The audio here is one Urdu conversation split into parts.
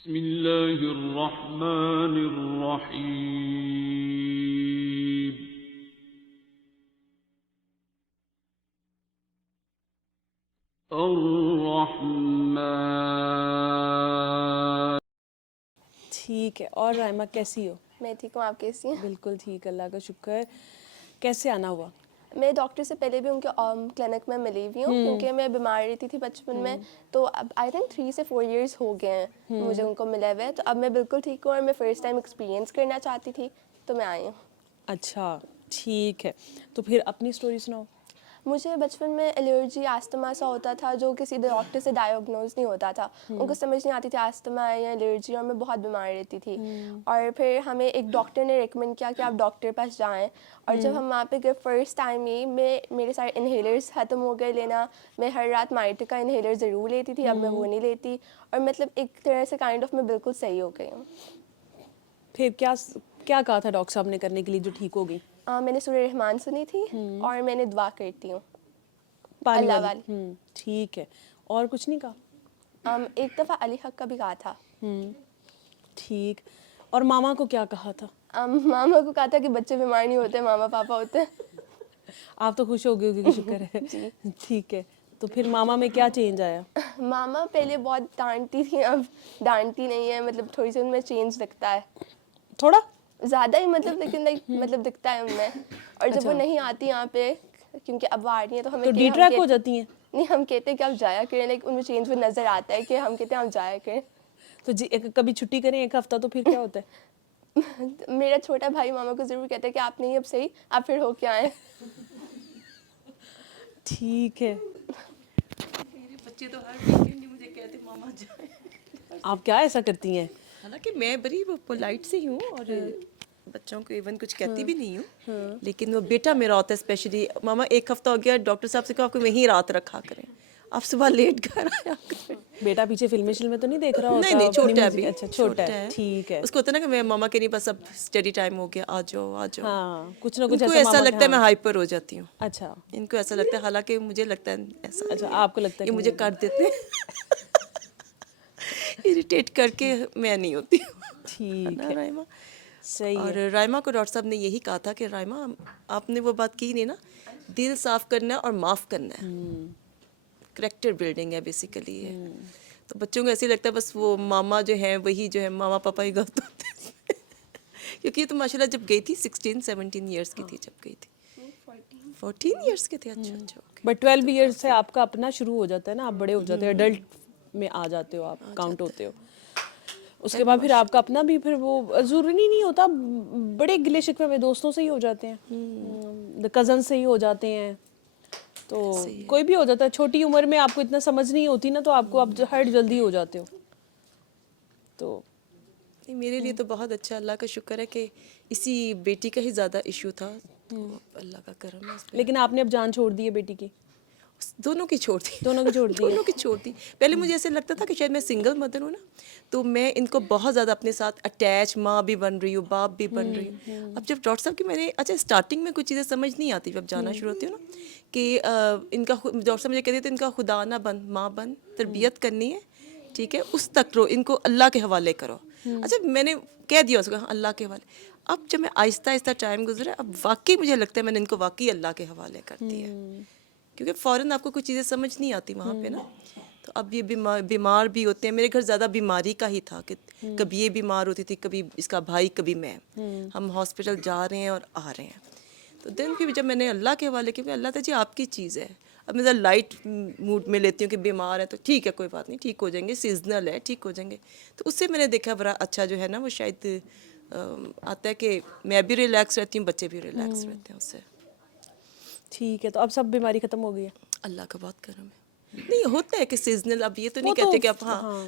بسم اللہ الرحمن الرحیم الرحمن. ٹھیک ہے. اور رائمہ کیسی ہو؟ میں ٹھیک ہوں، آپ کیسی ہیں؟ بالکل ٹھیک، اللہ کا شکر. کیسے آنا ہوا؟ میں ڈاکٹر سے پہلے بھی ان کے کلینک میں ملی ہوئی ہوں، کیونکہ میں بیمار رہتی تھی بچپن میں. تو اب آئی تھنک 3 سے 4 ایئرس ہو گئے ہیں مجھے ان کو ملے ہوئے. تو اب میں بالکل ٹھیک ہوں اور میں فرسٹ ٹائم ایکسپیرینس کرنا چاہتی تھی تو میں آئی ہوں. اچھا ٹھیک ہے. تو پھر اپنی سٹوری سناؤ. مجھے بچپن میں الرجی آستما سا ہوتا تھا جو کسی ڈاکٹر سے ڈائیگنوز نہیں ہوتا تھا. ان کو سمجھ نہیں آتی تھی آستما ہے یا الرجی، اور میں بہت بیمار رہتی تھی. اور پھر ہمیں ایک ڈاکٹر نے ریکمینڈ کیا کہ آپ ڈاکٹر پاس جائیں. اور جب ہم وہاں پہ گئے فرسٹ ٹائم ہی میرے سارے انہیلرز ختم ہو گئے لینا. میں ہر رات مائٹ کا انہیلر ضرور لیتی تھی، اب میں وہ نہیں لیتی. اور مطلب ایک طرح سے کائنڈ آف میں بالکل صحیح ہو گئی ہوں. پھر کیا کہا تھا ڈاکٹر صاحب نے کرنے کے لیے جو ٹھیک ہو گئی؟ میں نے سورہ رحمان سنی تھی اور میں نے دعا کرتی ہوں پانی اللہ والی. والی. ٹھیک ہے. اور کچھ نہیں کہا؟ ایک دفعہ علی حق کا بھی کہا تھا. ٹھیک. اور ماما کو کیا کہا تھا؟ ماما کو کہا تھا کہ بچے بیمار نہیں ہوتے، ماما پاپا ہوتے ہیں. آپ تو خوش ہو گئے ہوگے کہ شکر ہے. ٹھیک ہے. تو پھر ماما میں کیا چینج آیا؟ ماما پہلے بہت ڈانٹتی تھی، اب ڈانٹتی نہیں ہے. مطلب تھوڑی سی ان میں چینج دکھتا ہے، تھوڑا زیادہ ہی مطلب، لیکن مطلب دکھتا ہے ان میں. اور جب وہ نہیں آتی یہاں پہ، کیونکہ اب وہ آ رہی ہیں تو ہمیں تو ڈی ٹریک ہو جاتی ہیں؟ نہیں، ہم کہتے ہیں کہ آپ جایا کریں. لیکن ان میں چینج وہ نظر آتا ہے کہ ہم کہتے ہیں آپ جایا کریں. تو کبھی چھٹی کریں ایک ہفتہ تو پھر کیا ہوتا ہے؟ میرا چھوٹا بھائی ماما کو ضرور کہتا ہے کہ آپ نہیں اب صحیح، آپ پھر ہو کے آئیں. ٹھیک ہے. میرے بچے تو ہر ویکینڈ مجھے کہتے ماما جائیں. آپ کیا ایسا کرتی ہیں؟ حالانکہ میں بڑی وہ پولائٹ سی ہوں اور بچوں کو ایون کچھ کہتی بھی نہیں ہوں. لیکن وہ بیٹا میرا ہوتا ہے اسپیشلی، ماما ایک ہفتہ ہو گیا ڈاکٹر صاحب سے کہا آپ کو وہیں رات رکھا کریں، آپ صبح لیٹ گھر آیا کریں. بیٹا پیچھے فلمیں میں تو نہیں دیکھ رہا ہوتا؟ نہیں چھوٹا ہے ابھی. اچھا چھوٹا ہے. ٹھیک ہے. اس کو ہوتا ہے نا کہ میں ماما کے نہیں، بس اب اسٹڈی ٹائم ہو گیا، آ جاؤ آ جاؤ. ہاں کچھ نہ ان کچھ کو ایسا ایسا ماما لگتا ہے میں ہائپر ہو جاتی ہوں. اچھا ان کو ایسا لگتا ہے، حالانکہ مجھے لگتا ہے ایسا اچھا نہیں ہے. آپ کو لگتا ہے یہ کہ مجھے کر دیتے ہیں اریٹیٹ کر کے، میں نہیں ہوتی ہوں. ٹھیک ہے. رائمہ صحیح اور ہے. رائمہ کو ڈاکٹر صاحب نے یہی کہا تھا کہ رائمہ آپ نے وہ بات کی نہیں نا، دل صاف کرنا ہے اور معاف کرنا ہے. کریکٹر بلڈنگ ہے بیسیکلی یہ. تو بچوں کو ایسے لگتا ہے بس وہ ماما جو ہیں وہی جو ہے ماما پاپا ہی غلط ہوتے ہیں. کیونکہ یہ تو ماشاء اللہ جب گئی تھی 16-17 ایئرس کی تھی جب گئی تھی. 14 ایئرس کے تھے. اچھا بٹ 12 ایئرس سے آپ کا اپنا شروع ہو جاتا ہے نا، آپ بڑے ہو جاتے ہیں، ایڈلٹ میں آ جاتے ہو، آپ کاؤنٹ ہوتے ہو. اس کے بعد پھر آپ کا اپنا بھی پھر وہ ضروری نہیں ہوتا. بڑے گلے شکوے میں دوستوں سے ہی ہو جاتے ہیں، کزن سے ہی ہو جاتے ہیں. تو کوئی بھی ہو جاتا ہے. چھوٹی عمر میں آپ کو اتنا سمجھ نہیں ہوتی نا، تو آپ کو اب ہرٹ جلدی ہو جاتے ہو. تو میرے لیے تو بہت اچھا، اللہ کا شکر ہے کہ اسی بیٹی کا ہی زیادہ ایشو تھا. تو اللہ کا کرم ہے اس پہ. لیکن آپ نے اب جان چھوڑ دی ہے بیٹی کی؟ دونوں کی چھوڑ دی. دونوں کی چھوڑ دی ہے. دونوں کی چھوڑ دی. پہلے مجھے ایسے لگتا تھا کہ شاید میں سنگل مدر ہوں نا، تو میں ان کو بہت زیادہ اپنے ساتھ اٹیچ، ماں بھی بن رہی ہوں، باپ بھی بن رہی ہوں. اب جب ڈاکٹر صاحب کی میں نے اسٹارٹنگ میں کچھ چیزیں سمجھ نہیں آتی جب جانا شروع ہوتی ہوں نا، کہ ان کا ڈاکٹر صاحب مجھے کہتے تھے ان کا خدا نہ بن، ماں بن، تربیت کرنی ہے، ٹھیک ہے، اس تک رو، ان کو اللہ کے حوالے کرو. اچھا میں نے کہہ دیا اس کو اللہ کے حوالے. اب جب میں آہستہ آہستہ ٹائم گزرا، اب واقعی مجھے لگتا ہے میں نے ان کو واقعی اللہ کے حوالے کر دیا ہے. کیونکہ فوراً آپ کو کچھ چیزیں سمجھ نہیں آتی وہاں پہ نا. تو اب یہ بیمار بھی ہوتے ہیں. میرے گھر زیادہ بیماری کا ہی تھا کہ کبھی یہ بیمار ہوتی تھی، کبھی اس کا بھائی، کبھی میں. ہم ہاسپٹل جا رہے ہیں اور آ رہے ہیں. تو دن پھر جب میں نے اللہ کے حوالے کیا، اللہ تعالیٰ جی آپ کی چیز ہے. اب میں لائٹ موڈ میں لیتی ہوں کہ بیمار ہے تو ٹھیک ہے کوئی بات نہیں، ٹھیک ہو جائیں گے، سیزنل ہے، ٹھیک ہو جائیں گے. تو اس سے میں نے دیکھا بڑا اچھا جو ہے نا وہ شاید آتا ہے کہ میں بھی ریلیکس رہتی ہوں، بچے بھی ریلیکس رہتے ہیں اس سے. ٹھیک ہے. تو اب سب بیماری ختم ہو گئی ہے؟ اللہ کا بہت کرم ہے. نہیں ہوتا ہے کہ سیزنل، اب یہ تو نہیں کہتے کہ اب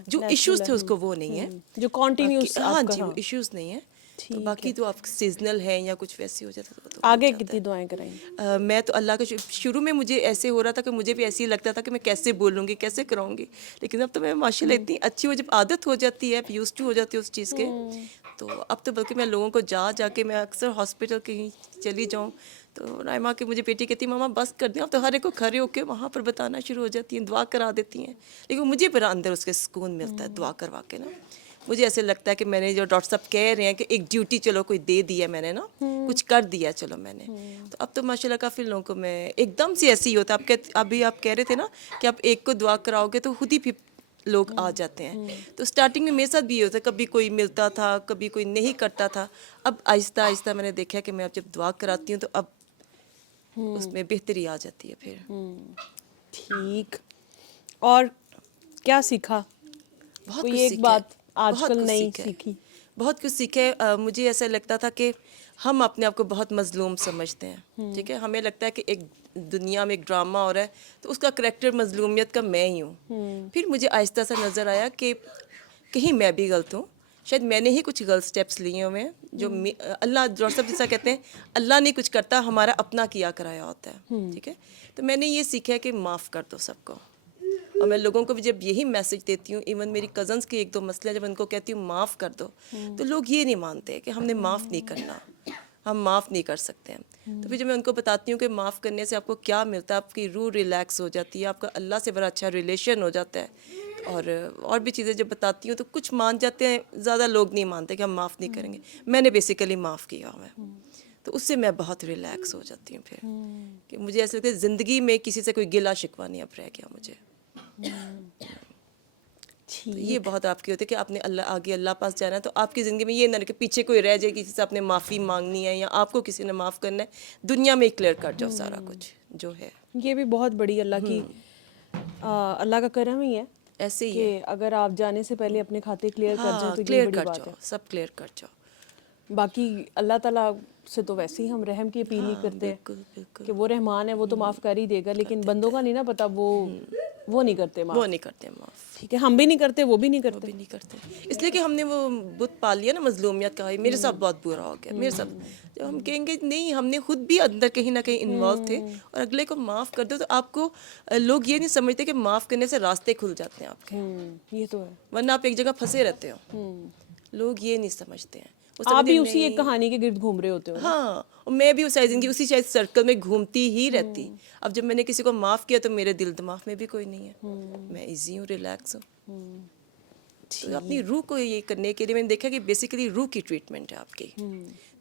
جو ایشوز تھے اس کو وہ نہیں ہے، جو کنٹینیوس. ہاں جی وہ ایشوز نہیں ہیں. تو باقی تو آپ سیزنل ہیں یا کچھ ویسی ہو جاتا ہے. آگے کتنی دعائیں کرائیں؟ میں تو اللہ کا شروع میں مجھے ایسے ہو رہا تھا کہ مجھے بھی ایسے ہی لگتا تھا کہ میں کیسے بولوں گی، کیسے کراؤں گی. لیکن اب تو میں ماشاء اللہ اتنی اچھی ہو، جب عادت ہو جاتی ہے، یوز ٹو ہو جاتی ہے اس چیز کے. تو اب تو بلکہ میں لوگوں کو جا کے میں اکثر ہاسپٹل کہیں چلی جاؤں تو رائمہ کی مجھے بیٹی کہتی ماما بس کر دیں. اب تو ہر ایک کو کھڑے ہو کے وہاں پر بتانا شروع ہو جاتی ہیں، دعا کرا دیتی ہیں. لیکن مجھے بڑا اندر اس کے سکون ملتا ہے دعا کروا کے نا. مجھے ایسے لگتا ہے کہ میں نے جو ڈاکٹر صاحب کہہ رہے ہیں کہ ایک ڈیوٹی چلو کوئی دے دی ہے میں نے نا, کچھ کر دیا چلو میں نے, تو اب تو ماشاء اللہ کافی لوگوں کو میں ایک دم سے ایسے ہی ہوتا ہے. ابھی آپ کہہ رہے تھے نا کہ آپ ایک کو دعا کراؤ گے تو خود ہی پھر لوگ آ جاتے ہیں. تو اسٹارٹنگ میں میرے ساتھ بھی یہ ہوتا ہے, کبھی کوئی ملتا تھا کبھی کوئی نہیں کرتا تھا. اب آہستہ آہستہ میں نے دیکھا کہ میں اب جب دعا کراتی ہوں تو اب اس میں بہتری آ جاتی ہے پھر. ٹھیک. اور کیا سیکھا؟ بہت کوئی کچھ ایک سیکھا بات ہے, آج بہت کل کچھ نہیں سیکھا ہے, سیکھی؟ بہت کچھ سیکھے. مجھے ایسا لگتا تھا کہ ہم اپنے آپ کو بہت مظلوم سمجھتے ہیں, ٹھیک ہے, ہمیں لگتا ہے کہ ایک دنیا میں ایک ڈرامہ ہو رہا ہے تو اس کا کریکٹر مظلومیت کا میں ہی ہوں. پھر مجھے آہستہ سا نظر آیا کہ کہیں میں بھی غلط ہوں, شاید میں نے ہی کچھ غلط سٹیپس لیے ہوئے ہیں جو اللہ ڈاکٹر صاحب جیسا کہتے ہیں اللہ نہیں کچھ کرتا, ہمارا اپنا کیا کرایا ہوتا ہے, ٹھیک ہے. تو میں نے یہ سیکھا ہے کہ معاف کر دو سب کو. اور میں لوگوں کو بھی جب یہی میسج دیتی ہوں, ایون میری کزنس کے ایک دو مسئلے جب ان کو کہتی ہوں معاف کر دو, تو لوگ یہ نہیں مانتے کہ ہم نے معاف نہیں کرنا, ہم معاف نہیں کر سکتے ہیں. تو پھر جب میں ان کو بتاتی ہوں کہ معاف کرنے سے آپ کو کیا ملتا ہے, آپ کی روح ریلیکس ہو جاتی ہے, آپ کا اللہ سے بڑا اچھا ریلیشن ہو جاتا ہے, اور بھی چیزیں جب بتاتی ہوں تو کچھ مان جاتے ہیں, زیادہ لوگ نہیں مانتے کہ ہم معاف نہیں کریں گے. میں نے بیسیکلی معاف کیا ہوا ہے, تو اس سے میں بہت ریلیکس ہو جاتی ہوں پھر, کہ مجھے ایسا لگتا ہے زندگی میں کسی سے کوئی گلا شکوہ نہیں اب رہ گیا مجھے. تو یہ بہت آپ کی ہوتی ہے کہ آپ نے اللہ آگے اللہ پاس جانا ہے, تو آپ کی زندگی میں یہ نہ کہ پیچھے کوئی رہ جائے, کسی سے آپ نے معافی مانگنی ہے یا آپ کو کسی نے معاف کرنا ہے, دنیا میں کلیئر کر جاؤ سارا کچھ جو ہے. یہ بھی بہت بڑی اللہ کی اللہ کا کرم ہی ہے ایسے ہی ہے. کہ اگر آپ جانے سے پہلے اپنے کھاتے کلیئر کر جائیں ہاں, تو یہ کلیئر بڑی کر بات جاؤ, ہے. سب کلیئر کر جاؤ. باقی اللہ تعالیٰ سے تو ویسے ہی ہم رحم کی اپیل ہی کرتے ہیں بالکل بالکل, کہ وہ رحمان ہے, وہ تو معاف کر ہی دے گا, لیکن بندوں کا نہیں نا پتا, وہ نہیں کرتے وہ معاف. نہیں کرتے معاف, ٹھیک ہے, ہم بھی نہیں کرتے, وہ بھی نہیں وہ کرتے. بھی نہیں کرتے, اس لیے کہ ہم نے وہ بت پال لیا نا مظلومیت کا. میرے ساتھ بہت برا ہو گیا میرے ساتھ. جب ہم کہیں گے نہیں, ہم نے خود بھی اندر کہیں نہ کہیں انوالو تھے, اور اگلے کو معاف کر دو, تو آپ کو لوگ یہ نہیں سمجھتے کہ معاف کرنے سے راستے کھل جاتے ہیں آپ کے, یہ تو ہے. ورنہ آپ ایک جگہ پھنسے رہتے ہو. لوگ یہ نہیں سمجھتے ہیں, وہ آپ سمجھتے بھی اسی ایک نہیں. کہانی کے گرد گھوم رہے ہوتے ہو نا. ہاں, اور میں بھی اسی شاید سرکل میں گھومتی ہی رہتی. اب جب میں نے کسی کو معاف کیا تو میرے دل دماغ میں بھی کوئی نہیں ہے, میں ایزی ہوں, ریلیکس ہوں. تو اپنی روح کو یہ کرنے کے لیے میں نے دیکھا کہ بیسیکلی روح کی ٹریٹمنٹ ہے آپ کی.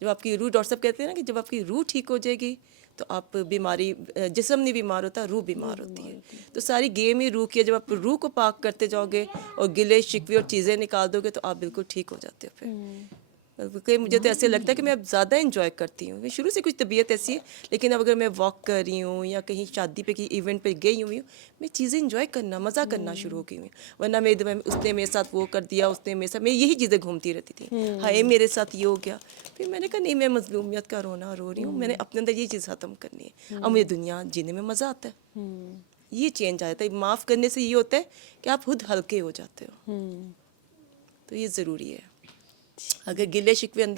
جب آپ کی روح, ڈاکٹر صاحب کہتے ہیں نا کہ جب آپ کی روح ٹھیک ہو جائے گی تو آپ بیماری, جسم نہیں بیمار ہوتا, روح بیمار ہوتی ہے. تو ساری گیم ہی روح کی ہے. جب آپ روح کو پاک کرتے جاؤ گے اور گلے شکوے اور چیزیں نکال دو گے تو آپ بالکل ٹھیک ہو جاتے ہو پھر. کہ مجھے تو ایسے لگتا ہے کہ میں اب زیادہ انجوائے کرتی ہوں. شروع سے کچھ طبیعت ایسی ہے, لیکن اب اگر میں واک کر رہی ہوں یا کہیں شادی پہ, کہیں ایونٹ پہ گئی ہوئی ہوں, میں چیزیں انجوائے کرنا, مزہ کرنا شروع ہو گئی ہوں. ورنہ میں اس نے میرے ساتھ وہ کر دیا, اس نے میرے ساتھ, میں یہی چیزیں گھومتی رہتی تھی. ہائے میرے ساتھ یہ ہو گیا. پھر میں نے کہا نہیں, میں مظلومیت کا رونا رو رہی ہوں, میں نے اپنے اندر یہ چیز ختم کرنی ہے. اب مجھے دنیا جینے میں مزہ آتا ہے. یہ چینج آتا ہے. معاف کرنے سے یہ ہوتا ہے کہ آپ خود ہلکے ہو جاتے ہو. تو یہ ضروری ہے. اگر گلے شکوے اندر